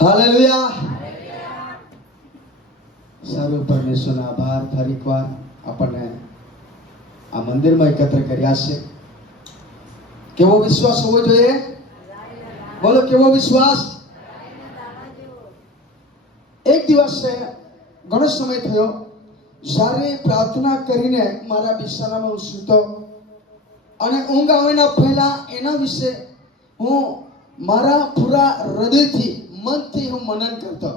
Hallelujah. સારું, પરમેશ્વરનો આભાર. ફરી એકવાર આપણને આ મંદિરમાં એકત્ર કર્યા છે. કેવો વિશ્વાસ હોવો જોઈએ? બોલો, કેવો વિશ્વાસ? એક દિવસે ઘણો સમય થયો જ્યારે પ્રાર્થના કરીને મારા બિછાનામાં હું સૂતો અને ઊંઘ આવવાના પહેલા એના વિશે હું મારા પૂરા હૃદયથી મનથી હું મનન કરતો.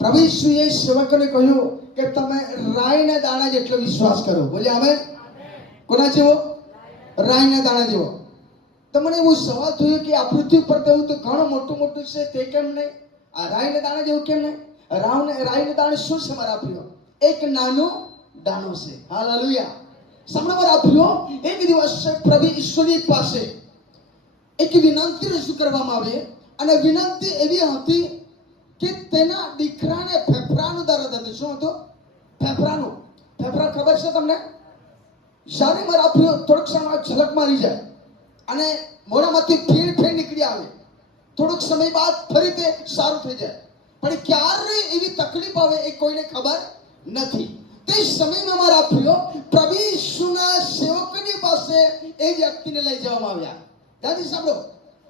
પ્રભુ ઈસુએ સેવકોને કહ્યું કે તમે રાઈના દાણા જેટલો વિશ્વાસ કરો. બોલ્યા અમે કોના જેવો? રાઈના દાણા જેવો. તો મને એવું સવાલ થયો કે આ પૃથ્વી પર તો ઘણું મોટું મોટું છે, તે કેમ નહીં? આ રાઈના દાણા જેવું કેમ નહીં? રાઈના દાણે શું છે મારા પ્રિયો? એક નાનો દાણો છે. હાલેલુયા. સાંભળો મારા પ્રિયો, એક દિવસ પ્રભુ ઈશ્વરની પાસે એક વિનંતી રજૂ કરવામાં આવી અને વિનંતી એવી હતી કે તેના દીકરાને ફેફડાનો દર્દ હતો. શું હતું? ફેફડાનો. ફેફડા ખબર છે તમને? જ્યારે મારા પ્રિયો થોડોક સમય ઝલક મારી જાય અને મોઢામાંથી ફેણ નીકળી આવે, થોડોક સમય બાદ ફરી તે સારું થઈ જાય, પણ ક્યારે એવી તકલીફ આવે એ કોઈને ખબર નથી. તે સમયમાં મારા પ્રિયો પ્રભુ ઈસુના સેવકની પાસે એ વ્યક્તિને લઈ જવામાં આવ્યા. ત્યાંથી સાંભળો,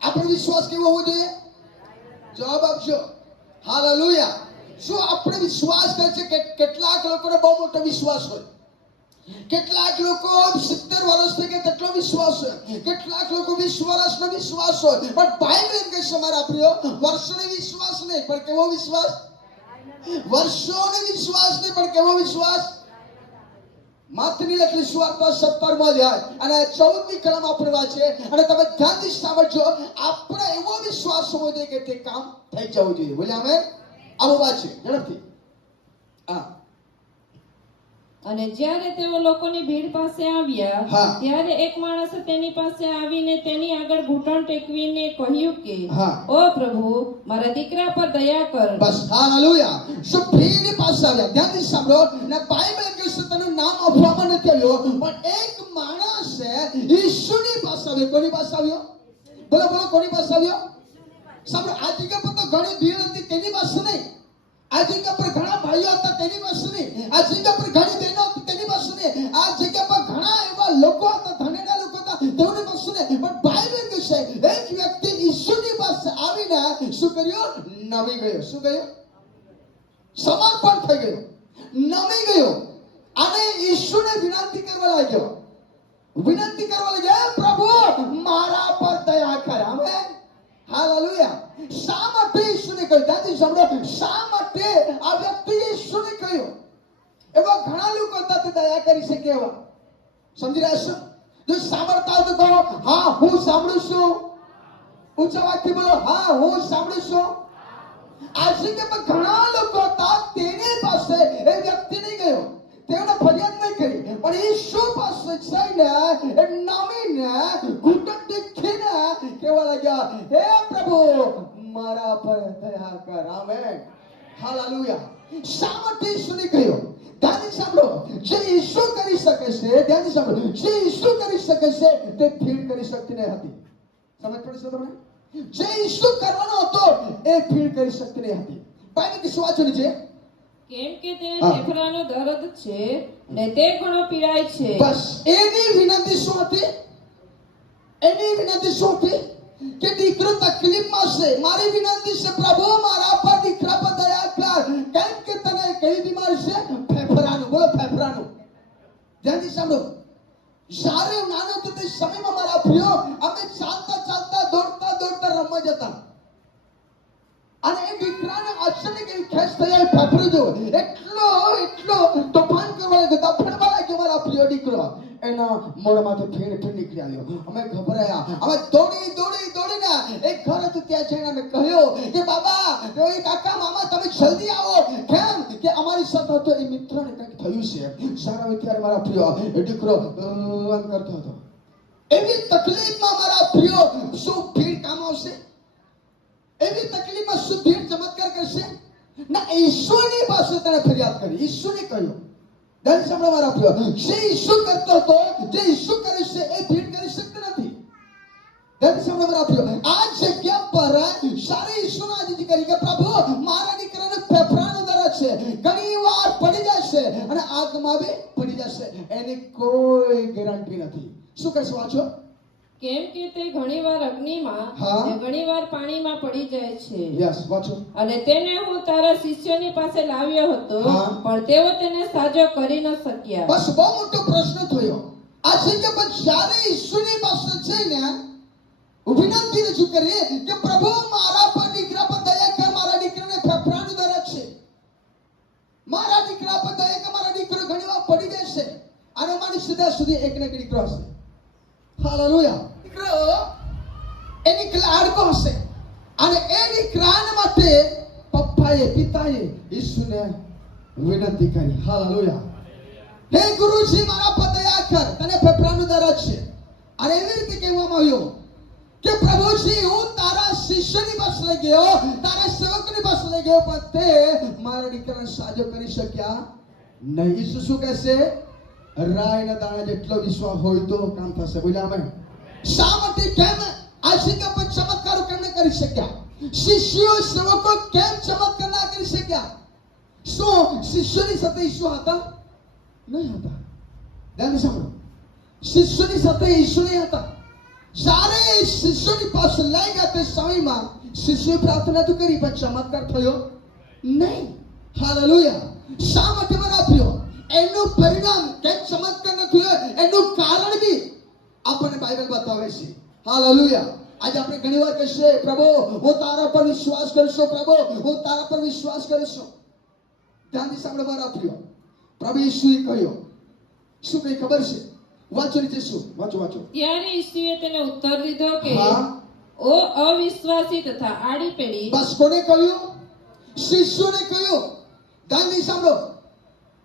આપણો વિશ્વાસ કેવો હોવો જોઈએ? જવાબ આપજો. હાલેલુયા. શું આપણે વિશ્વાસ કરે છે કે કેટલાક લોકોને બહુ મોટો વિશ્વાસ હોય, કેટલાક લોકો 70 વર્ષ થઈ ગયા તેટલો વિશ્વાસ હોય, કેટલાક લોકો 20 વર્ષનો વિશ્વાસ હોય, પણ બાઇબલ એમ કહે છે મારા પ્રિયો, વર્ષોનો વિશ્વાસ નહીં પણ કેવો વિશ્વાસ? વર્ષોનો વિશ્વાસ નહીં પણ કેવો વિશ્વાસ? માથની લખેલી સુવાર્તા 17મો અધ્યાય અને 14મી કલમ આપણે વાંચીએ અને તમે ધ્યાનથી સાંભળજો. આપણે એવો વિશ્વાસ હોવો જોઈએ કે તે કામ થઈ જવું જોઈએ. બોલ્યા અમે? આવો વાંચીએ ઝડપથી. હા. અને જ્યારે તેઓ લોકોની ભીડ પાસે આવ્યા ત્યારે એક માણસે તેની પાસે આવીને તેની આગળ ઘૂંટણ ટેકવીને કહ્યું કે ઓ પ્રભુ, મારા દીકરા પર દયા કર. બસ. હાલેલુયા. સો ભીડ પાસે આવ્યા. ધ્યાનથી સાંભળો. ને બાઇબલ કહે છે તેનું નામ આપવામાં નથી આવ્યો, પણ એક માણસ ઈસુની પાસે આવ્યો. કોની પાસે આવ્યો? બોલો બોલો, કોની પાસે આવ્યો? સાંભળો, આ જગ્યા પર તો ઘણી ભીડ હતી, તેની પાસે નહીં. આ જગ્યા પર ઘણા ભાઈઓ હતા, તેની પાસે નહીં. આ જગ્યા પર ઘણી બહેનો હતી, તેની પાસે નહીં. આ જગ્યા પર ઘણા એવા લોકો હતા, ધનેડા લોકો હતા, તેઓની પાસે નહીં. પણ બાઇબલ કહે છે એક વ્યક્તિ ઈસુની પાસે આવીને શું કર્યું? નમી ગયો. શું ગયો? સમર્પણ થઈ ગયો, નમી ગયો અને ઈસુને વિનંતી કરવા લાગ્યો. વિનંતી કરવા લાગ્યો, પ્રભુ મારા પર દયા કર. આમેન. હાલેલુયા. શા માટે ઈસુને કહ્યું? દાદી સાંભળો, શા માટે આ વ્યક્તિ ઈસુને કહ્યું? એવા ઘણા લોકો હતા તે દયા કરી શકે એવા. સમજી રહ્યા છો? જો સાંભળતા તો કહો, હા હું સાંભળું છું. ઊંચા વાક્યથી બોલો, હા હું સાંભળું છું. આજે કે ઘણા લોકો હતા, તેની પાસે એ વ્યક્તિ નહીં ગયો, તેઓને ફરિયાદ નહીં કરી, પણ ઈસુ પાસે જઈને નમીને ઘૂંટણ ટેકીને કહેવા લાગ્યા, હે પ્રભુ મારા પર દયા કર. આમેન. હાલેલુયા. શા માટે ઈસુને કહ્યું? ધ્યાનથી સાંભળો, જે ઈસુ કરી શકે છે, ધ્યાનથી સાંભળો, જે ઈસુ કરી શકે છે તે ભીડ કરી શકતી નહીં હતી. સમજ પડશે તમને? જે ઈસુ કરવાનો હતો એ ભીડ કરી શકતી નહીં હતી. બાઇબલ કે શું વાંચો છે? કેમ કે તેને ફેફડાનો દર્દ છે ને તે ઘણો પીડાય છે. બસ. એની વિનંતી શું હતી? એની વિનંતી શું હતી? કે દીકરો તકલીફમાં છે, મારી વિનંતી છે પ્રભુ મારા પર દીકરા પર દયા કર. કેમ કે તને કઈ બીમારી છે? ફેફડાનું. બોલો, ફેફડાનું. ધ્યાનથી સાંભળો. જ્યારે હું નાનો હતો તે સમયમાં મારા પ્રિયો અમે ચાલતા ચાલતા દોડતા દોડતા રમવા જતા અને એ દીકરાને અચાનક એવી ખેંચ થઈ જાય, ફેફડું જો એટલો તોફાન કરવા લાગ્યો, તફડવા લાગ્યો મારા પ્રિય દીકરો. એના મોઢામાંથી ફેણ નીકળી આવ્યો. અમે ગભરાયા. અમે દોડીને એક ઘર હતું ત્યાં જઈને અમે કહ્યું કે બાબા, કાકા, મામા તમે જલ્દી આવો. કેમ કે અમારી સાથે તો એ મિત્રને કંઈક થયું છે. જ્યારે ત્યારે મારા પ્રિય એ દીકરો કરતો હતો. એવી તકલીફમાં મારા પ્રિય શું ભીડ કામ આવશે? એવી તકલીફમાં શું ભીડ ચમત્કાર કરશે? ના, ઈસુની પાસે તેને ફરિયાદ કરી. ઈસુને કહ્યું. ધ્યાન સાંભળો મારા પ્રિય, જે ઈસુ કરતો હતો, જે ઈસુ કરે છે એ ભીડ કરી શકતી નથી. ધ્યાન સાંભળો મારા પ્રિય, આ જગ્યા પર સારી ઈસુને આજે કરી કે પ્રભુ ગુમાવે પડી જશે, એની કોઈ ગેરંટી નથી. શું કહેશો વાંચો? કેમ કે તે ઘણીવાર અગ્નિમાં અને ઘણીવાર પાણીમાં પડી જાય છે. યસ, વાંચો. અને તેને હું તારા શિષ્યોની પાસે લાવ્યો હતો, પણ તેઓ તેને સાજો કરી ન શક્યા. બસ બહુ મોટો પ્રશ્ન થયો. આજે કે જ્યારે ઈસુની પાસે જઈને વિનંતી રજૂ કરીએ કે પ્રભુ મારા પર દીકરા પર દયા કર, મારા દીકરાને ફેફડાની દર્દ છે, મારા દીકરા પર દયા કર, મારા દીકરો ઘણીવાર પડી જાય છે, અને મારી સીધા સુધી એક ને એક દીકરો હશે. હાલેલુયા. દીકરો એની લાડકો હશે, અને એ દીકરાના માટે પપ્પાએ પિતાએ ઈસુને વિનંતી કરી. હાલેલુયા. હે ગુરુજી, મારા પર દયા કર, તને ફેફડાનો દર્દ છે. અને એવી રીતે કહેવામાં આવ્યું કે પ્રભુજી હું તારા શિષ્યની પાસે લઈ ગયો, તારા સેવકની પાસે લઈ ગયો, પણ તે મારા દીકરાને સાજો કરી શક્યા નહીં. ઈસુ શું કહેશે? રાયના દાણા જેટલો વિશ્વાસ હોય તો કામ થશે. બોલ્યા અમે? શા માટે? કેમ આજે કે ચમત્કારો કેમ ન કરી શક્યા? શિષ્યો સેવકો કેમ ચમત્કાર ના કરી શક્યા? શું શિષ્યોની સાથે ઈસુ હતા? નહીં હતા. ધ્યાન સાંભળો, શિષ્યોની સાથે ઈસુ નહીં હતા. જ્યારે શિષ્યોની પાસે લઈ ગયા તે સમયમાં શિષ્યોએ પ્રાર્થના તો કરી, પણ ચમત્કાર થયો નહીં. હાલેલુયા. શા માટે મારા પ્રિયો? એનું પરિણામ કેમ ચમત્કાર ન થયો એનું કારણ બી આપણને બાઇબલ બતાવે છે. હાલેલુયા. આજે આપણે ઘણીવાર કહીએ પ્રભુ હું તારા પર વિશ્વાસ કરીશું, પ્રભુ હું તારા પર વિશ્વાસ કરીશું. ધ્યાનથી સાંભળો મારા પ્રિયો, પ્રભુ ઈસુએ કહ્યું શું કઈ ખબર છે? વાંચો નીચે શું? વાંચો. ત્યારે ઈસુએ તેને ઉત્તર દીધો કે ઓ અવિશ્વાસી તથા આડી પેઢી. બસ કોને કહ્યું? શિષ્યોને કહ્યું. ધ્યાનથી સાંભળો,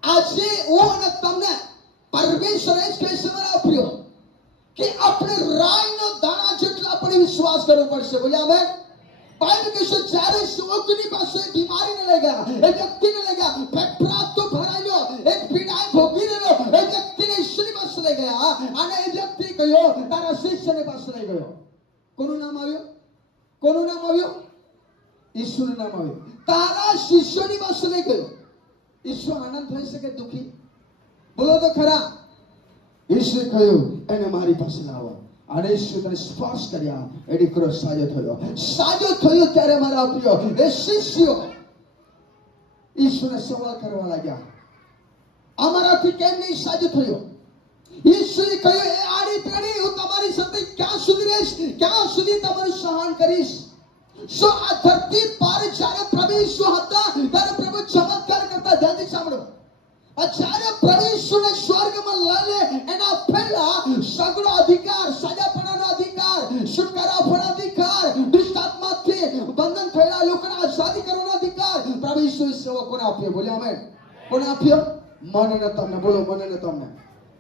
આજે હું અને તમને પરમેશ્વર જ કહેશે મારા પ્રિયો કે આપણે રાઈનો દાણા જેટલા આપણે વિશ્વાસ કરવો પડશે. બોલ્યા અમે? બાઇબલ કહે છે જ્યારે સેવકની પાસે બીમારીને લઈ ગયા, એ વ્યક્તિને લઈ ગયા, ફેફડા તો ભરાયો, એક પીડા ભોગી રહ્યો, એ વ્યક્તિને ઈશ્વરની પાસે લઈ ગયા, અને એ વ્યક્તિ કહ્યો તારા શિષ્યની પાસે લઈ ગયો. કોનું નામ આવ્યું? કોનું નામ આવ્યું? ઈશ્વરનું નામ આવ્યું. તારા શિષ્યોની પાસે લઈ ગયો. ઈશ્વર આનંદ થઈ શકે? દુખી? બોલો તો ખરા. ઈશ્વરે કહ્યું એને મારી પાસે લાવો, અને ઈશ્વરે તને સ્પર્શ કર્યા, એ દીકરો સાજો થયો. સાજો થયો ત્યારે મારા પ્રિયો એ શિષ્યો ઈશ્વરને સવાલ કરવા લાગ્યા, અમારાથી કેમ નહીં સાજો થયો? ઈશ્વરે કહ્યું એ આડી પેઢી હું તમારી સાથે ક્યાં સુધી રહીશ, ક્યાં સુધી તમારું સહન કરીશ? શું આ ધરતી પર જ્યારે પ્રભુ ઈસુ હતા ત્યારે પ્રભુ ચમત્કાર કરતા? ધ્યાનથી સાંભળો, જ્યારે પ્રભુ ઈસુને સ્વર્ગમાં લઈ લે એના પહેલા સગળો અધિકાર, સજાપણાનો અધિકાર, છુટકારા આપવાનો અધિકાર, દુષ્ટાત્માથી બંધન થયેલા લોકોને આઝાદી કરવાનો અધિકાર પ્રભુ ઈસુએ સેવકોને આપ્યો. બોલ્યા અમે? કોને આપ્યો? મને ને તમને. બોલો, મને ને તમને.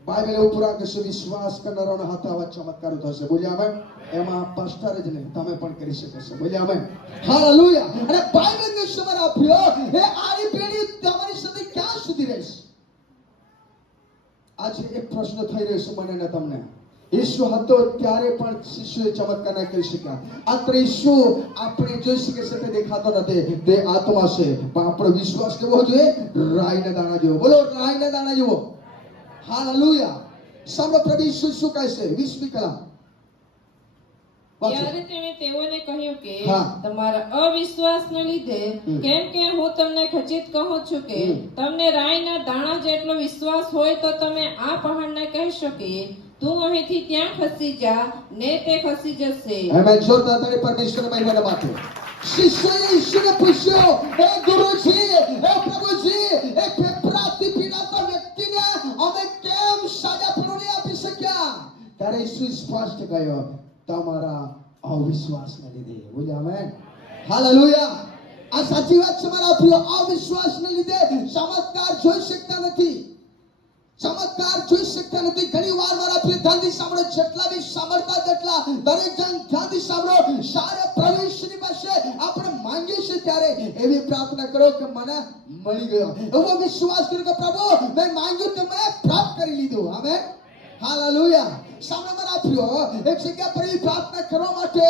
બાઇબલ એવું પુરાણ કરશે વિશ્વાસ કરનારાઓના હાથ આવા ચમત્કારો થશે. બોલ્યા અમે? એમાં પાસ્ટર જ નહીં, તમે પણ કરી શકો છો. બોલ્યા અમે? હાલેલુયા. અને બાઇબલ ને સમર આપ્યો એ આડી પેઢી તમારી સાથે ક્યાં સુધી રહેશે? આજે એક પ્રશ્ન થઈ રહ્યો છે મને ને તમને. ઈસુ હતો ત્યારે પણ શિષ્યોએ ચમત્કાર ન કરી શક્યા. આ ઈસુ આપણે જોઈ શકીએ છીએ તે દેખાતો નથી, તે આત્મા છે, પણ આપણો વિશ્વાસ કેવો જોઈએ? રાઈના દાણા જેવો. બોલો, રાઈના દાણા જેવો. હાલેલુયા. સાંભળો પ્રભુ ઈસુ શું કહે છે? 20મી કલમ. ત્યારે તેણે તેઓને કહ્યું કે તમારા અવિશ્વાસને લીધે, કેમ કે હું તમને ખચિત કહું છું કે તમને રાઈના દાણા જેટલો વિશ્વાસ હોય તો તમે આ પહાડને કહેશો કે તું અહીંથી ત્યાં ખસી જા, ને તે ખસી જશે. આમેન. જોરદાર તાળી પરમેશ્વરના મહિમાના માટે. શિષ્યોએ ઈસુને પૂછ્યું, હે ગુરુજી, હે પ્રભુજી, એક ફેફડાથી પીડાતા વ્યક્તિને અમે કેમ સાજાપણું નહીં આપી શક્યા? ત્યારે ઈસુ સ્પષ્ટ કહ્યું તમારા અવિશ્વાસને લીધે. બોલ્યા આમેન? હાલેલુયા. આ સાચી વાત છે મારા પ્રિય. અવિશ્વાસને લીધે ચમત્કાર જોઈ શકતા નથી. ચમત્કાર જોઈ શકતા નથી. ઘણી વાર મારા પ્રિય ધ્યાનથી સાંભળો, જેટલા બી સાંભળતા તેટલા દરેક જણ ધ્યાનથી સાંભળો. સારા પ્રવેશની પાસે આપણે માંગીએ છીએ ત્યારે એવી પ્રાર્થના કરો કે મને મળી ગયો. એવો વિશ્વાસ કરો કે પ્રભુ મેં માંગ્યું તો મેં પ્રાપ્ત કરી લીધું. આમેન. હાલેલુયા. સામે મારા પ્રિયો એક જગ્યા પર પ્રાર્થના કરવા માટે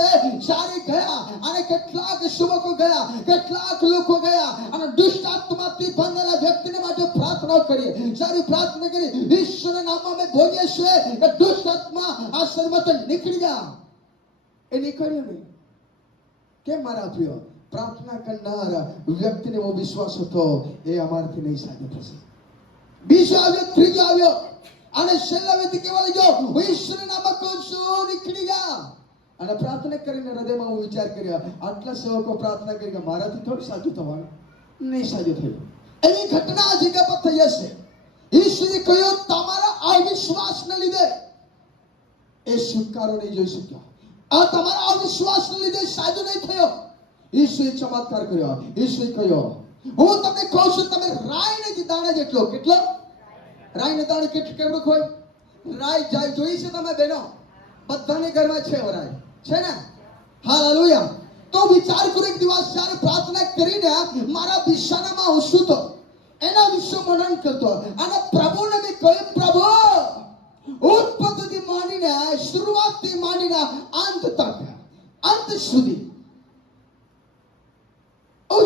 જ્યારે ગયા અને કેટલાક સેવકો ગયા, કેટલાક લોકો ગયા અને દુષ્ટ આત્માથી બંધેલા વ્યક્તિને માટે પ્રાર્થના કરી. જ્યારે પ્રાર્થના કરી ઈશ્વરના નામમાં અમે બોલીએ છીએ કે દુષ્ટ આત્મા આ શરીરમાંથી નીકળી જા. એ નીકળ્યો નહીં. કેમ મારા પ્રિયો? પ્રાર્થના કરનાર વ્યક્તિને એવો વિશ્વાસ હતો એ અમારાથી નહીં સાધે થશે. બીજો આવ્યો, ત્રીજો આવ્યો અને છેલ્લા વ્યક્તિ કેવા લાગ્યો, હું ઈશ્વરના નામમાં કહું છું, નીકળી જા. અને પ્રાર્થના કરીને હૃદયમાં હું વિચાર કર્યો, આટલા સેવકો પ્રાર્થના કરી કે મારાથી થોડું સાચું થવાનું, નહીં સાચું થયું. એની ઘટના આ જગ્યા પર થઈ હશે. ઈશ્વરે કહ્યું તમારા અવિશ્વાસને લીધે એ છુટકારો નહીં જોઈ શક્યો. આ તમારા અવિશ્વાસને લીધે સાજો નહીં થયો. ઈશ્વરે ચમત્કાર કર્યો. ઈશ્વરે કહ્યું હું તમને કહું છું, તમે રાઈને દાણા જેટલો, કેટલો રાઈને દાણો કેવડો હોય? રાઈ જાય જોઈ છે તમે બહેનો? બધાને ઘરમાં છે રાઈ, છે ને? હાલેલુયા. તો વિચાર કરો એક દિવસ જ્યારે પ્રાર્થના કરીને મારા બિછાનામાં હું સૂતો, એના વિશે મનન કરતો અને પ્રભુને મેં કહ્યું, પ્રભુ ઉત્પત્તિથી માંડીને, શરૂઆતથી માંડીને અંત તક, અંત સુધી.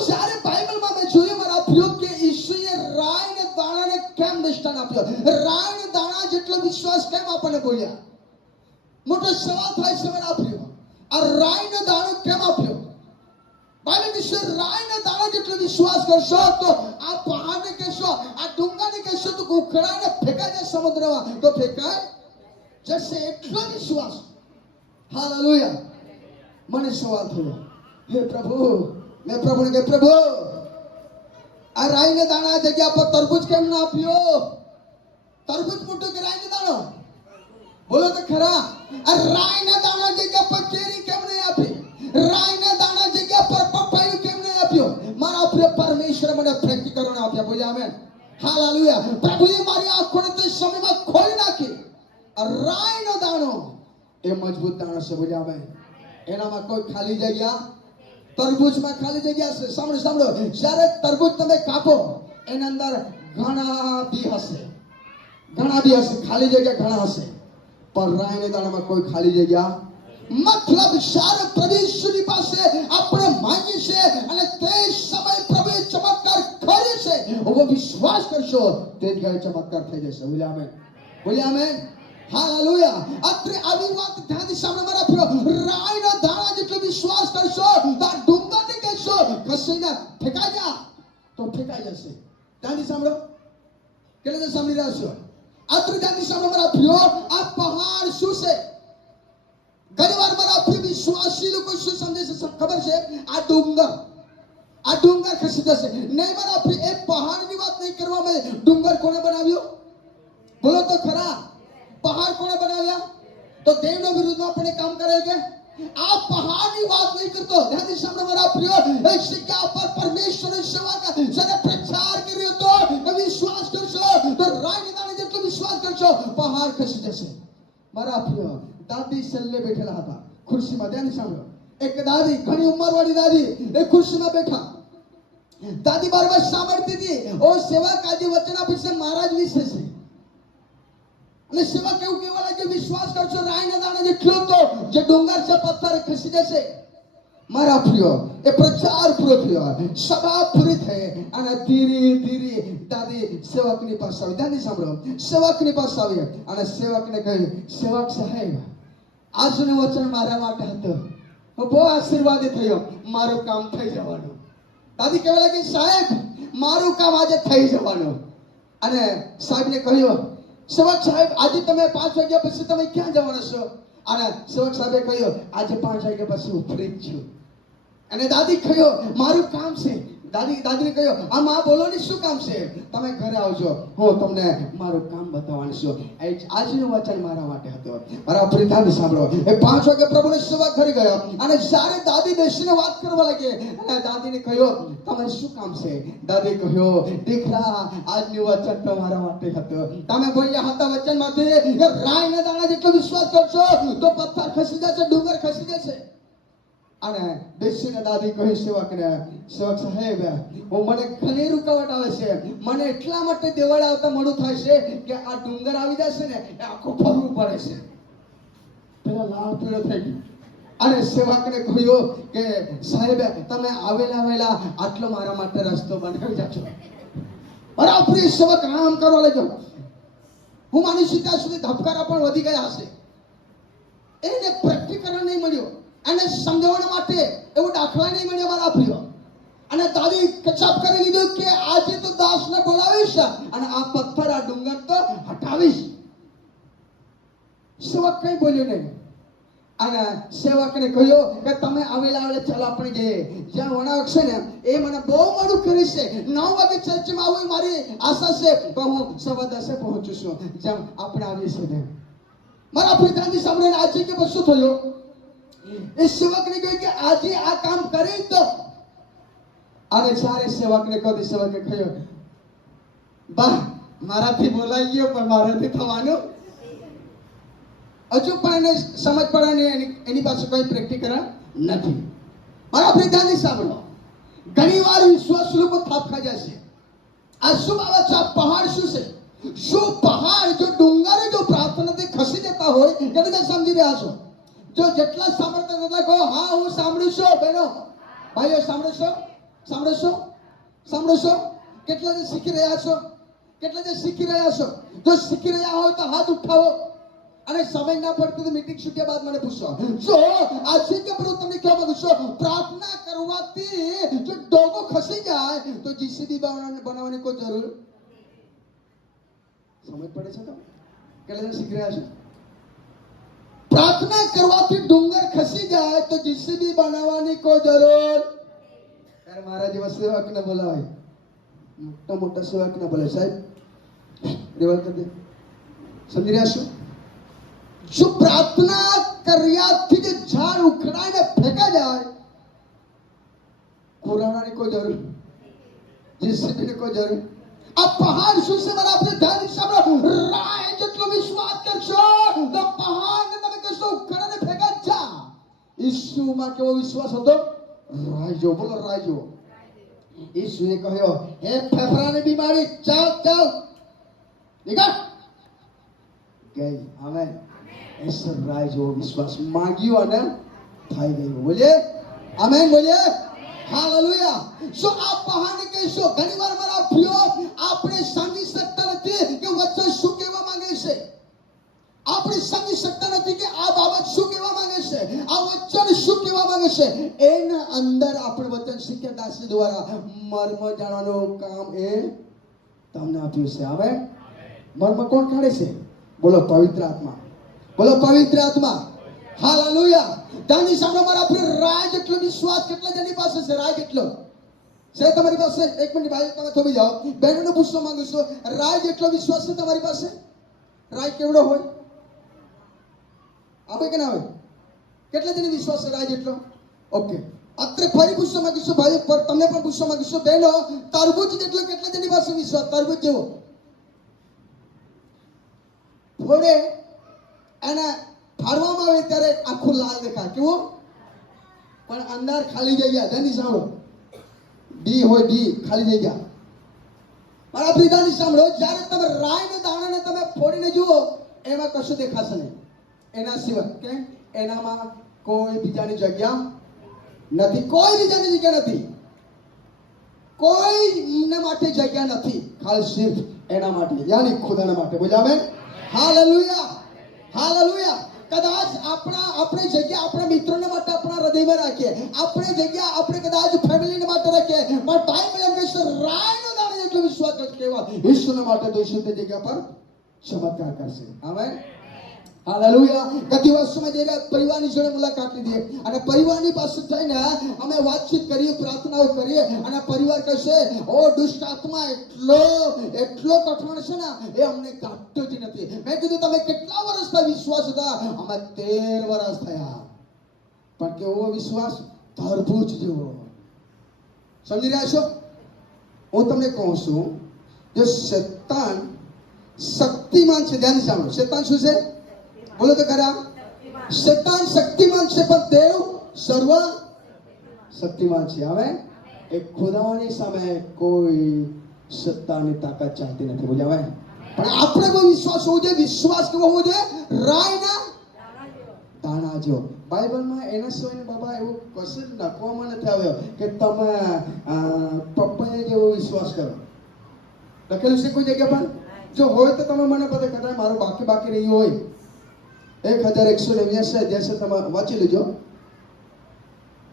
જ્યારે બાઇબલમાં મેં જોયું મારા પ્રિયો કે ઈશ્વરે રાઈને દાણાને કેમ નિષ્ઠાન આપ્યો, રાઈને દાણા જેટલો વિશ્વાસ કેમ આપણને બોલ્યા? મોટો સવાલ થાય છે મારા પ્રિયો, આ રાઈને દાણો કેમ આપ્યો? બાઇબલ વિશે રાઈને દાણા જેટલો વિશ્વાસ કરશો તો આ પહાડને કહેશો, આ ડુંગરને કહેશો તો ઉખડાને ફેંકાઈ જાય સમુદ્રમાં તો ફેંકાય જશે, એટલો વિશ્વાસ. હાલેલુયા. મને સવાલ થયો, હે પ્રભુ, મેં પ્રભુને કહ્યું, પ્રભુ આ રાઈને દાણા જગ્યા પર તરબૂચ કેમ ના આપ્યો? તરબૂચ મોટો કે રાઈને દાણો? બોલો તો ખરા. આ રાઈને દાણા જગ્યા પર કેરી કેમ નહીં આપી? રાઈને દાણા જગ્યા પર પપૈયું કેમ નહીં આપ્યો? મારા પ્રિય પરમેશ્વર મને પ્રેક્ટિકલોને આપ્યા. બોલ્યા આમેન. હાલેલુયા. પ્રભુએ મારી આંખોને તે સમયમાં ખોલી નાખી. આ રાઈનો દાણો એ મજબૂત દાણો છે. બોલ્યા આમેન. એનામાં કોઈ ખાલી જગ્યા, તરબૂચમાં ખાલી જગ્યા છે. સાંભળો સાંભળો, જ્યારે તરબૂચ તમે કાપો એની અંદર ઘણા બી હશે, ઘણા બી હશે, ખાલી જગ્યા ઘણા હશે, પણ રાઈને દાણામાં કોઈ ખાલી જગ્યા. મતલબ જ્યારે પ્રભુની પાસે આપણે માંગીએ છીએ અને તે સમય પ્રભુએ ચમત્કાર કર્યો છે, એવો વિશ્વાસ કરશો તે જ ચમત્કાર થઈ જશે. બોલ્યા આમેન. બોલ્યા આમેન. હાલેલુયા. અત્રે આવી વાત ધ્યાનથી સાંભળો મારા પ્રિય, રાઈના દાણા જેટલો વિશ્વાસ કરશો તો આ ડુંગરને કહેશો ખસીને ફેંકાઈ જા તો ફેંકાઈ જશે. ધ્યાનથી સાંભળો. કેટલા સાંભળી રહ્યા છો? અત્રે ધ્યાનથી સાંભળો મારા પ્રિય, આ પહાડ શું છે? ઘણી વાર મારા પ્રિય વિશ્વાસી લોકો શું સમજે છે ખબર છે? આ ડુંગર ખસી જશે. નહીં મારા પ્રિય, એ પહાડની વાત નહીં કરવામાં. ડુંગર કોણે બનાવ્યો? બોલો તો ખરા. પહાડ કોણે બનાવ્યા? તો દેવનો વિરુદ્ધમાં પણ કામ કરે કે આ પહાડની વાત નહીં કરતો. ધ્યાનથી સાંભળો મારા પ્રિય, એક જગ્યા પર પરમેશ્વરની સેવા જ્યારે પ્રચાર કર્યો તો વિશ્વાસ કરશો તો રાઈના દાણા જેટલો વિશ્વાસ કરશો પહાડ ખસી જશે. મારા પ્રિય, દાદી છેલ્લે બેઠેલા હતા ખુરશીમાં. ધ્યાનથી સાંભળો. એક દાદી, ઘણી ઉંમરવાળી દાદી, એ ખુરશીમાં બેઠા. દાદી બારબાર સાંભળતી હતી. ઓ સેવા કાજી વચન આપી છે મહારાજ વિશે છે. અને સેવા કેવું કહેવા લાગ્યો, વિશ્વાસ કરશો રાઈના દાણા જેટલો તો જે ડુંગર છે પથ્થર ખસી જશે. મારા પ્રિયો, એ પ્રચાર પૂરો થયો, સભા પૂરી થઈ અને ધીરે ધીરે દાદી સેવકની પાસે આવી. ધ્યાનથી સાંભળો. સેવકની પાસે આવી અને સેવકને કહ્યું, સેવક સાહેબ આજનું વચન મારા માટે હતું, બહુ આશીર્વાદ થયો, મારું કામ થઈ જવાનું. દાદી કહેવા લાગી, સાહેબ મારું કામ આજે થઈ જવાનું. અને સાહેબને કહ્યું, સેવક સાહેબ આજે તમે 5 વાગ્યા પછી તમે ક્યાં જવાના છો? અને સેવક સાહેબે કહ્યું, આજે 5 વાગ્યા પછી હું ફ્રી છું. અને દાદી કહ્યું, મારું કામ છે. દાદીને કહ્યું, આ માં બોલો ને શું કામ છે? તમે ઘરે આવજો, હું તમને મારું કામ બતાવવાનું છું. આજનું વચન મારા માટે હતું. મારા પ્રિયતાને સાંભળો. એ 5 વાગે પ્રભુને સેવા કરી ગયો અને જ્યારે દાદી બેસીને વાત કરવા લાગી અને દાદીને કહ્યું, તમે શું કામ છે? દાદી કહ્યું, દીકરા આજનું વચન તમારા માટે હતું. તમે બોલ્યા હતા વચનમાંથી કે રાઈના દાણા જેટલો વિશ્વાસ કરશો તો પથ્થર ખસી જશે, ડુંગર ખસી જશે. અને બેસીને દાદી કહી સેવકને, સેવક સાહેબ હું મને ઘણી રૂકાવટ આવે છે, મને એટલા માટે દેવાળા આવતા મોડું થાય છે કે આ ડુંગર આવી જશે ને એ આખું ફરવું પડે છે. પેલા લાલ પીળો થઈ ગયો અને સેવકને કહ્યું કે સાહેબ તમે આવેલા આટલો મારા માટે રસ્તો બનાવી જાજો. મારા પ્રિય સેવક આમ કરવા લેજો. હું માની છું ત્યાં સુધી ધબકારા પણ વધી ગયા હશે. એને પ્રેક્ટિકલ નહીં મળ્યો, અને સમજાવવા માટે એવો દાખલા નહીં મળ્યો મારા પ્રિય. અને દાદી કચાપ કરી લીધું કે આજે તો દાસને બોલાવીશ અને આ પથ્થર આ ડુંગર તો હટાવીશ. સેવક કઈ બોલ્યો નહીં. અને સેવકને કહ્યું કે તમે આવેલા ચાલો આપણે જઈએ. જ્યાં વણાવક છે ને એ મને બહુ મોડું કરી છે, 9 વાગે ચર્ચમાં આવું મારી આશા છે, પણ હું 10:15 પહોંચું છું જેમ આપણે આવીએ છીએ. મારા પિતાની સામે આજે કે શું થયું? એ સેવકને કહ્યું કે આજે આ કામ કરી તો. અને જ્યારે સેવકને કહ્યું, સેવકે કહ્યું બા મારાથી બોલાઈ ગયો પણ મારાથી થવાનું હજુ પણ એને સમજ પડે નહીં, એની પાસે કોઈ પ્રેક્ટિકલ નથી. મારા પિતાની સાંભળો, ઘણી વાર વિશ્વાસ લોકો થાપ ખાઈ જાય છે. આ શું બાબત છે? પહાડ શું છે? શું પહાડ જો ડુંગર જો પ્રાર્થનાથી ખસી જતા હોય કે તમે સમજી રહ્યા છો? જો જેટલા સાંભળતા એટલા કહો હા હું સાંભળું છું. બહેનો ભાઈઓ સાંભળો છો? કેટલા જે શીખી રહ્યા છો? જો શીખી રહ્યા હોય તો હાથ ઉઠાવો. અને સમય ના પડતું તો મીટિંગ છૂટ્યા બાદ મને પૂછો. જો આજે કે પ્રભુ તમને કહેવા માંગુ છું, પ્રાર્થના કરવાથી જો ડોગો ખસી જાય તો જીસીબી બનાવવાની કોઈ જરૂર સમજ પડે છે? તો કેટલા શીખી રહ્યા છો? પ્રાર્થના કરવાથી ડુંગર ખસી જાય તો જીસીબી બનાવવાની કોઈ જરૂર. ત્યારે મારા જેવા સેવકને બોલાવાય, મોટા સેવકને બોલે સાહેબ દેવલ કરી દે. સમજી રહ્યા છો? જો પ્રાર્થના કર્યાથી જે ઝાડ ઉખડાઈને ફેંકા જાય, કોરાણાની કોઈ જરૂર, જીસીબીની કોઈ જરૂર. આ પહાડ શું છે? મારા આપણે ધ્યાન સાંભળો. રાય જેટલો વિશ્વાસ કરશો તો પહાડને તમે કહેશો ઉખડાઈને ફેંકા જા. ઈસુમાં કેવો વિશ્વાસ હતો? રાજો. બોલો રાજો. ઈસુએ કહ્યો હે ફેફડાની બીમારી ચાલ નીકળ ગઈ. આમેન. એસર રાજો વિશ્વાસ માંગ્યો અને થઈ ગયું. બોલીએ આમેન. બોલીએ હાલેલુયા. સો આ પહાડને કહેશો. ઘણી વાર મારા પ્રિયો આપણે સમજી શકતા નથી કે વચન શું કહેવા માંગે છે. આપણે સમજી શકતા નથી કે આ બાબત શું કહેવા માંગે છે, આ વચન શું કહેવા માંગે છે. એના અંદર આપણે વચન શીખ્યા દાસી દ્વારા મર્મ જાણવાનું કામ એ તમને આપ્યું છે. હવે મર્મ કોણ કાઢે છે? બોલો પવિત્ર આત્મા. બોલો પવિત્ર આત્મા. હાલેલુયા. દાની સામે મારા પ્રિય રાજ જેટલો વિશ્વાસ કેટલા જણની પાસે છે? રાજ જેટલો છે તમારી પાસે? એક મિનિટ ભાઈ તમે થોડી જાઓ. બહેનોને પૂછવા માંગુ છું, રાજ જેટલો વિશ્વાસ છે તમારી પાસે? રાજ કેવડો હોય? આવે કે ના હોય? કેટલા જણની વિશ્વાસ છે રાજ જેટલો? ઓકે. અત્યારે ફરી પૂછવા માંગુ છું ભાઈ, તમને પણ પૂછવા માંગુ છું બહેનો, તરબૂચ જેટલો કેટલા જણની પાસે વિશ્વાસ? તરબૂચ જેવો થોડે એને ફાડવામાં આવે ત્યારે આખું લાલ દેખાય. કેવું? પણ અંદર ખાલી જગ્યા. ધ્યાનથી સાંભળો. ડી હોય ડી, ખાલી જગ્યા. મારા પિતાની સાંભળો, જ્યારે તમે રાયના દાણાને તમે ફોડીને જુઓ એમાં કશું દેખાશે નહીં એના સિવાય. કેમ? એનામાં કોઈ બીજાની જગ્યા નથી. કોઈ બીજાની જગ્યા નથી. કોઈને માટે જગ્યા નથી. ખાલી સિર્ફ એના માટે, યાની ખુદાના માટે. બોલાવે હાલેલુયા. હાલેલુયા. કદાચ આપણે જગ્યા આપણા મિત્રોને માટે આપણા હૃદયમાં રાખીએ, આપણે જગ્યા આપણે કદાચ ફેમિલીને માટે રાખીએ, પણ બાઇબલ એમ કહે છે રાયનો દાણો જેટલો વિશ્વાસ કેવા ઈશ્વરના માટે તો ઈશ્વર તે જગ્યા પર ચમત્કાર કરશે. આમેન. હાલેલુયા. ગત વર્ષોમાં જઈને પરિવારની જોડે મુલાકાત લીધી અને પરિવારની પાસે જઈને અમે વાતચીત કરીએ, પ્રાર્થનાઓ કરીએ અને પરિવાર કહેશે ઓ દુષ્ટ આત્મા એટલો કઠણ છે ને એ અમને કાઢતો જ નથી. મેં કીધું તમે કેટલા વર્ષથી વિશ્વાસ હતા? અમે 13 વર્ષ થયા. પણ કેવો વિશ્વાસ? તરબૂચ જેવો. સમજી રહ્યા છો? હું તમને કહું છું, જો શૈતાન શક્તિમાન છે, ધ્યાન સાંભળો. શૈતાન શું છે? બોલો તો ખરા. શૈતાન શક્તિમાન છે પણ દેવ સર્વ શક્તિમાન છે. હવે એ ખુદાની સામે કોઈ સત્તાની તાકાત ચાલતી નથી. બોલ્યા હવે પણ આપણે કોઈ વિશ્વાસ હોવો જોઈએ. વિશ્વાસ કેવો હોવો જોઈએ? રાયના દાણા જેવો. બાઇબલમાં એના સિવાયને બાબા એવું કશું જ લખવામાં નથી આવ્યો કે તમે પપ્પાએ જેવો વિશ્વાસ કરો. લખેલું છે કોઈ જગ્યા પર? જો હોય તો તમે મને બધા કદાચ મારો બાકી રહ્યું હોય 1189 અધ્યાય છે, તમે વાંચી લેજો.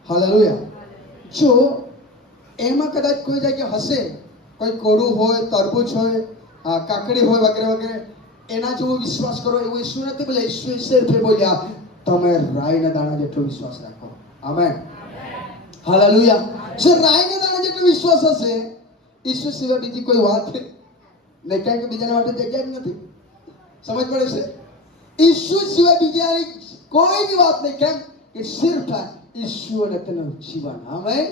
હાલેલુયા. જો એમાં કદાચ કોઈ જગ્યા હશે, કોઈ કોડું હોય, તરબૂચ હોય, કાકડી હોય વગેરે વગેરે, એના જેવો વિશ્વાસ કરો એવું ઈસુ નથી બોલ્યા. ઈસુ સિર્ફ બોલ્યા તમે રાઈના દાણા જેટલો વિશ્વાસ રાખો. આમેન. હાલેલુયા. જો રાઈના દાણા જેટલો વિશ્વાસ હશે, ઈસુ સિવાય બીજી કોઈ વાત નહીં, કારણ કે બીજાના માટે જગ્યા જ નથી. સમજ પડે છે? ઈસુ સિવાય બીજાની કોઈ બી વાત નહીં. કેમ કે સિર્ફ ઈસુ અને તેનું જીવન. આમેન.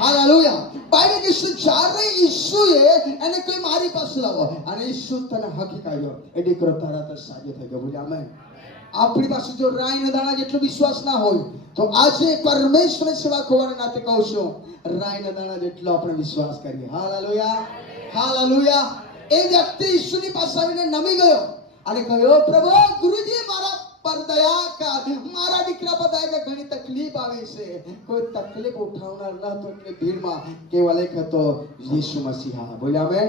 હાલેલુયા. બાઇબલ કહે છે જ્યારે ઈસુએ એને કોઈ મારી પાસે લાવો અને ઈસુ તને હકીકત આવ્યો, એ દીકરો તરત જ સાજો થઈ ગયો. બોલ્યા આમેન. આપણી પાસે જો રાઈના દાણા જેટલો વિશ્વાસ ના હોય તો આજે પરમેશ્વરની સેવા કરવાના નાતે કહું છું, રાઈના દાણા જેટલો આપણે વિશ્વાસ કરીએ. હાલેલુયા. હાલેલુયા. એ વ્યક્તિ ઈસુની પાસે આવીને નમી ગયો અને કહ્યું પ્રભુ ગુરુજી મારા પર દયા કર, મારા દીકરા પર દયા કર, ઘણી તકલીફ આવે છે. કોઈ તકલીફ ઉઠાવનાર ન હતો એટલે ભીડમાં કેવલ એક હતો યીશુ મસીહા. બોલ્યા આમેન.